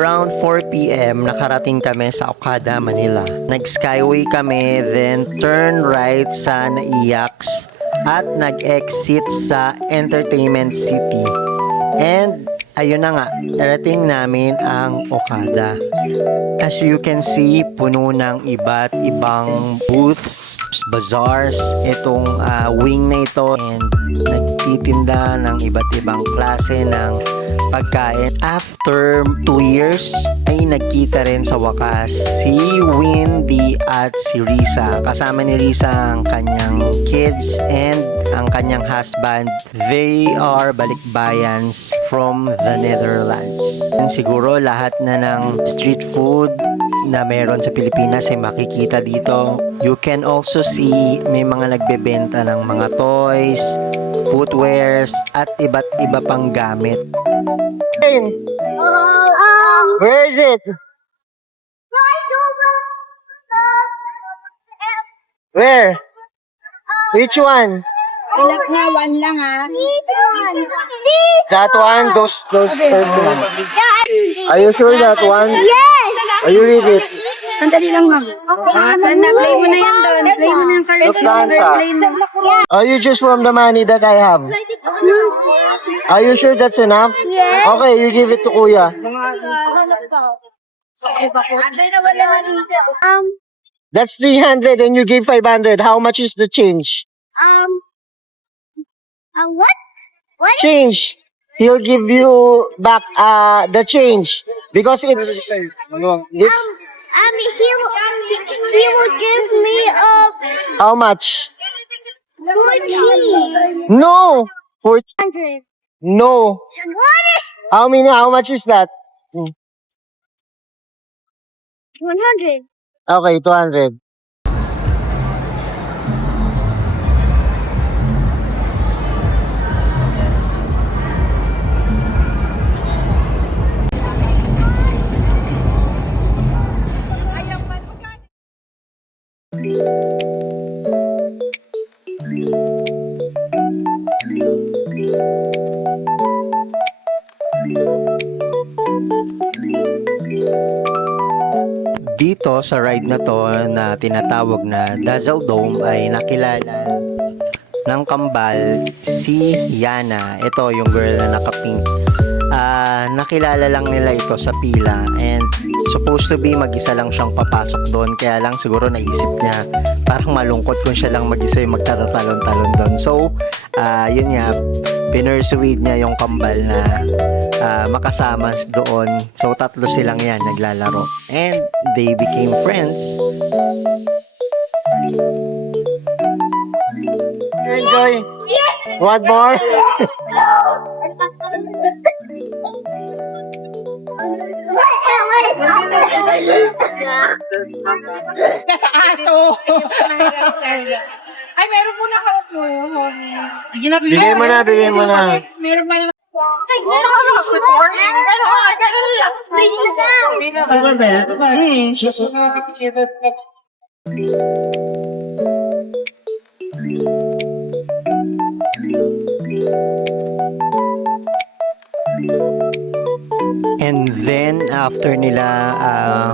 Around 4 p.m. nakarating kami sa Okada, Manila. Nag-skyway kami, then turn right sa Naiyax at nag-exit sa Entertainment City. And ayun na nga, narating namin ang Okada. As you can see, puno ng iba't ibang booths, bazaars, itong wing na ito, and nagtitinda ng iba't ibang klase ng pagkain. After 2 years ay nagkita rin sa wakas si Windy at si Risa. Kasama ni Risa ang kanyang kids and ang kanyang husband. They are balikbayans from the Netherlands. And siguro lahat na ng street food na meron sa Pilipinas ay makikita dito. You can also see may mga nagbebenta ng mga toys, footwears, at iba't iba pang gamit. Where is it? Where? Which one? Anak nga, one lang That one? Those persons? Are you sure that one? Yes! Are you read it? Sandali lang, ma'am. Saan na? Play mo na yan doon. Play mo na yung cards. Lufthansa. Play na. Are you just from the money that I have? Are you sure that's enough? Yes. Okay, you give it to Kuya. That's 300 and you give 500. How much is the change? What? What? Change. He'll give you back the change because it's He will give me how much? 40. No, 40. 100. No. What is How many? How much is that? 100? Okay, 200. Dito sa ride na to na tinatawag na Dazzle Dome ay nakilala ng kambal si Yana. Ito yung girl na naka-pink. Nakilala lang nila ito sa pila and supposed to be mag-isa lang siyang papasok doon, kaya lang siguro naisip niya parang malungkot kung siya lang mag-isa yung magtatatalon-talon doon. So yun nga, pinursuade niya yung kambal na makasama doon. So tatlo silang yan naglalaro and they became friends. You enjoy? Want more? Sa aso. Ay, meron po na ako po. Bigay mo na, bigay mo na. Meron pa na. Meron ka na support. Meron ka na. Please lang. And then after nila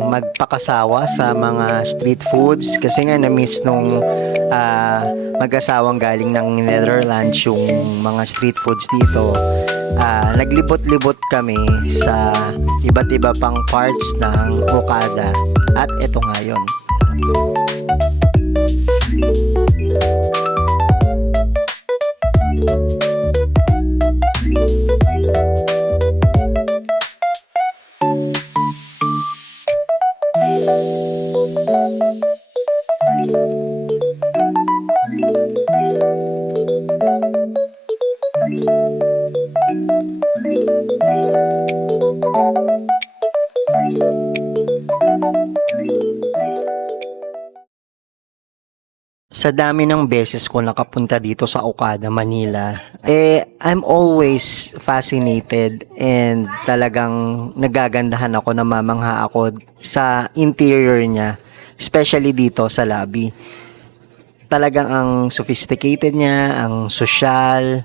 magpakasawa sa mga street foods, kasi nga na-miss nung mag-asawang galing ng Netherlands yung mga street foods dito, naglibot-libot kami sa iba't iba pang parts ng Okada at eto nga yun. Sa dami ng beses ko nakapunta dito sa Okada, Manila, I'm always fascinated and talagang nagagandahan ako, namamangha ako sa interior niya, especially dito sa lobby. Talagang ang sophisticated niya, ang social,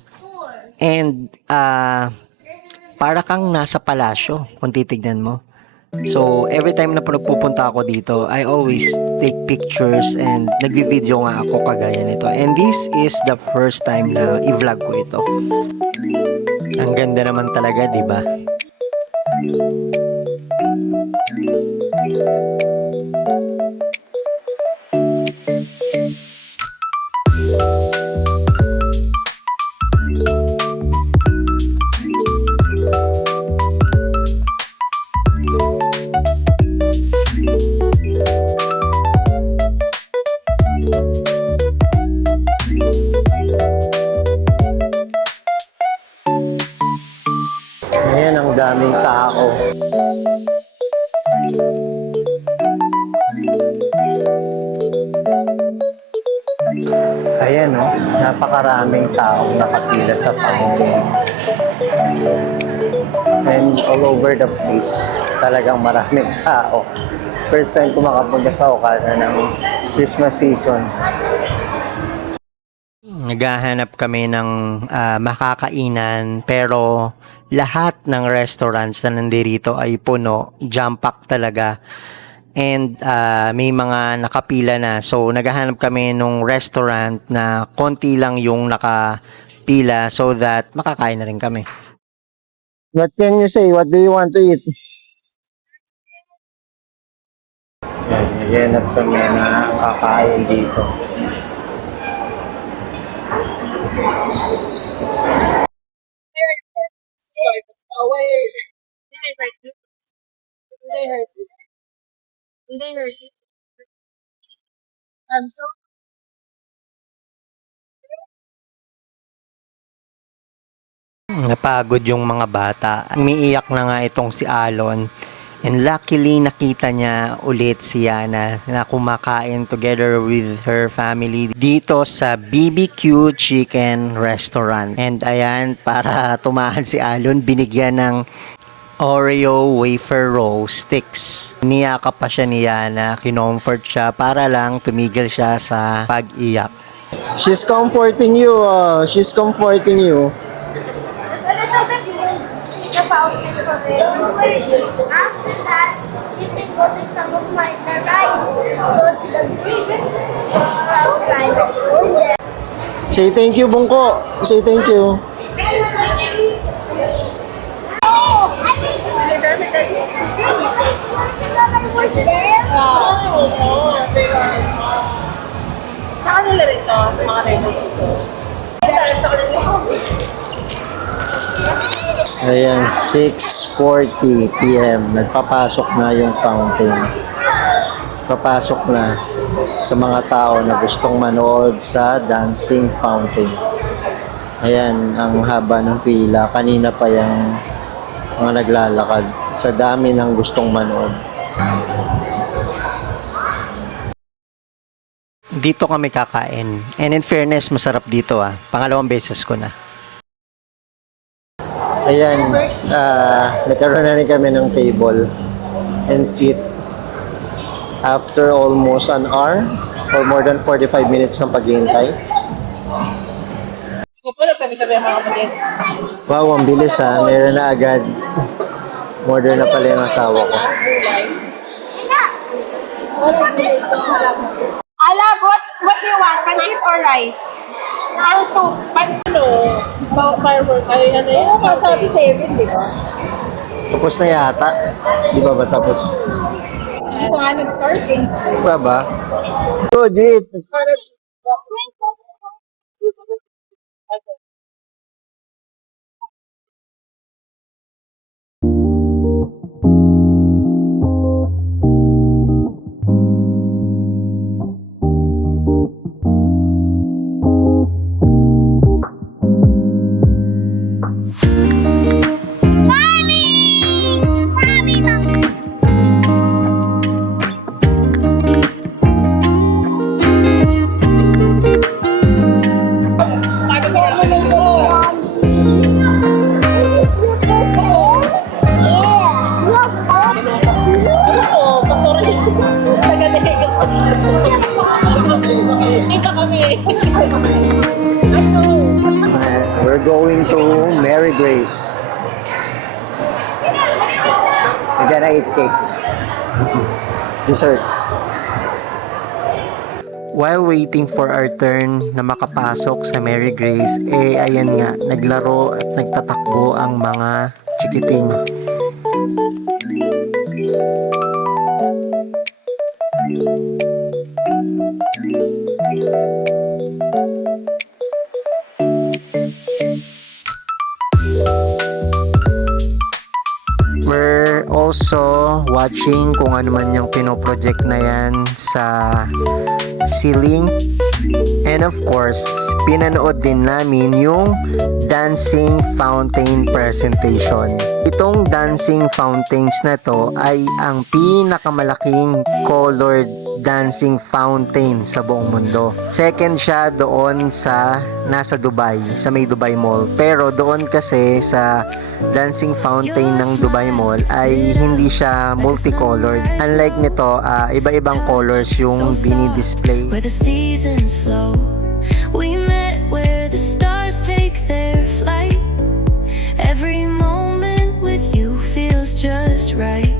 and para kang nasa palasyo kung titignan mo. So, every time na nagpupunta ako dito, I always take pictures and nagvi-video nga ako kagaya nito. And this is the first time na i-vlog ko ito. Ang ganda naman talaga, di ba? Ayan, ang daming tao. Ayan, oh, napakaraming tao nakapila sa fountain. And all over the place, talagang maraming tao. First time ko makapunta sa Okada ng Christmas season. Naghahanap kami ng makakainan, pero lahat ng restaurants na nandirito ay puno, jam-pack talaga. And may mga nakapila na. So naghahanap kami ng restaurant na konti lang yung nakapila so that makakain na rin kami. What can you say? What do you want to eat? Naghahanap kami na kakain dito. Sorry. Oh, wait. Did they hurt you? Did they hurt you? Did they hurt you? I'm so Napagod yung mga bata. Umiiyak na nga itong si Alon. And luckily, nakita niya ulit si Yana na kumakain together with her family dito sa BBQ Chicken Restaurant. And ayan, para tumahan si Alon, binigyan ng Oreo wafer roll sticks. Niyakap pa siya ni Yana, kinomfort siya para lang tumigil siya sa pag-iyak. She's comforting you. She's comforting you. Just a little bit. The fountain for it. After that, you can go to some of the rides. Go to the private room there. Say thank you, Bungko. Say thank you. Sa kanila rin to, sa mga neighbors ito. Sa kanila. Ayan, 6:40 p.m. Nagpapasok na yung fountain. Papasok na sa mga tao na gustong manood sa dancing fountain. Ayan, ang haba ng pila. Kanina pa yung mga naglalakad. Sa dami ng gustong manood. Dito kami kakain. And in fairness, masarap dito ah. Pangalawang beses ko na. Ayan, nagkaroon na rin kami ng table and seat after almost an hour or more than 45 minutes ng paghihintay. Gusto ko nagtabi-tabi ang mga kapatid. Wow, ang bilis ha. Meron na agad. Order na pala yung asawa ko. Alab, what do you want? Pansit or rice? Or soup? Firework. Ay, ano yun? Masabi 7, di ba? Tapos na yata. Di ba ba tapos? Hindi ko nga nag-start eh. Di ba ba? Legit. We're going to Mary Grace. We're gonna eat cakes. Desserts. While waiting for our turn na makapasok sa Mary Grace, ayan nga, naglaro at nagtatakbo ang mga chikiting. We're also watching kung ano man yung pinoproject na yan sa ceiling. And of course, pinanood din namin yung dancing fountain presentation. Itong dancing fountains na to ay ang pinakamalaking colored dancing fountain sa buong mundo. Second siya doon sa nasa Dubai, sa may Dubai Mall. Pero doon kasi sa dancing fountain ng Dubai Mall ay hindi siya multicolored. Unlike nito, iba-ibang colors yung dinidisplay. Where the seasons flow, we met where the stars take their flight. Every moment with you feels just right.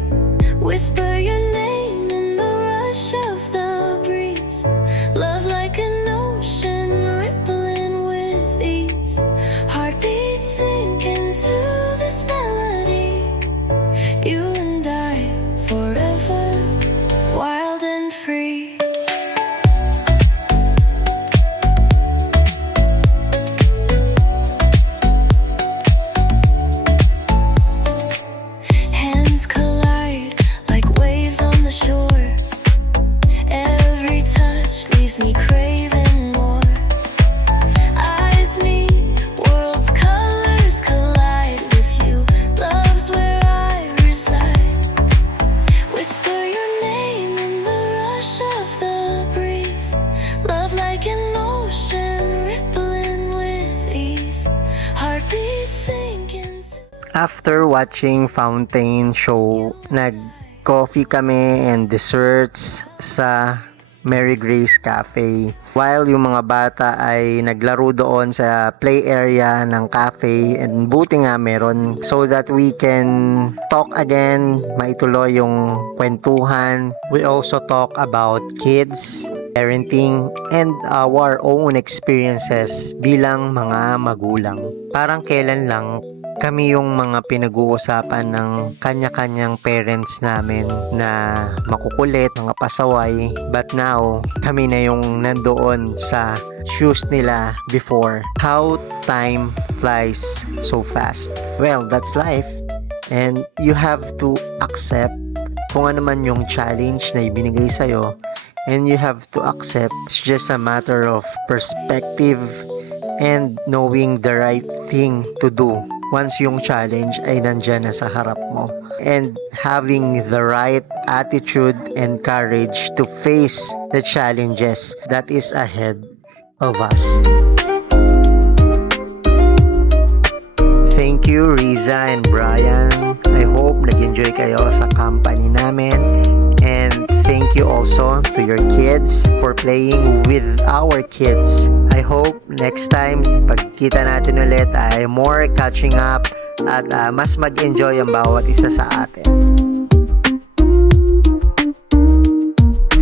Whisper your name in the rush of the breeze. Love like an ocean rippling with ease. Heartbeats sink into this melody. You and I forever, wild and free. Hands collide like waves on the shore. Every touch leaves me craving more. Eyes meet, worlds' colors collide with you. Love's where I reside. Whisper your name in the rush of the breeze. Love like an ocean rippling with ease. Heartbeats sink into. After watching fountain show, nag-coffee kami and desserts sa Mary Grace Cafe. While yung mga bata ay naglaro doon sa play area ng cafe, and buti nga meron so that we can talk again, maituloy yung kwentuhan. We also talk about kids, parenting, and our own experiences bilang mga magulang. Parang kailan lang kami yung mga pinag-uusapan ng kanya-kanyang parents namin na makukulit, mga pasaway. But now, kami na yung nandoon sa shoes nila before. How time flies so fast. Well, that's life. And you have to accept kung ano man yung challenge na ibinigay sa'yo. And you have to accept it's just a matter of perspective and knowing the right thing to do once yung challenge ay nandyan na sa harap mo. And having the right attitude and courage to face the challenges that is ahead of us. Thank you, Riza and Brian. I hope nag-enjoy kayo sa company namin. And thank you also to your kids for playing with our kids. I hope next time, pagkita natin ulit ay more catching up at mas mag-enjoy ang bawat isa sa atin.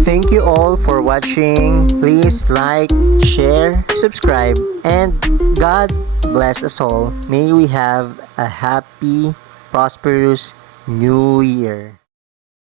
Thank you all for watching. Please like, share, subscribe, and God bless us all. May we have a happy, prosperous New Year.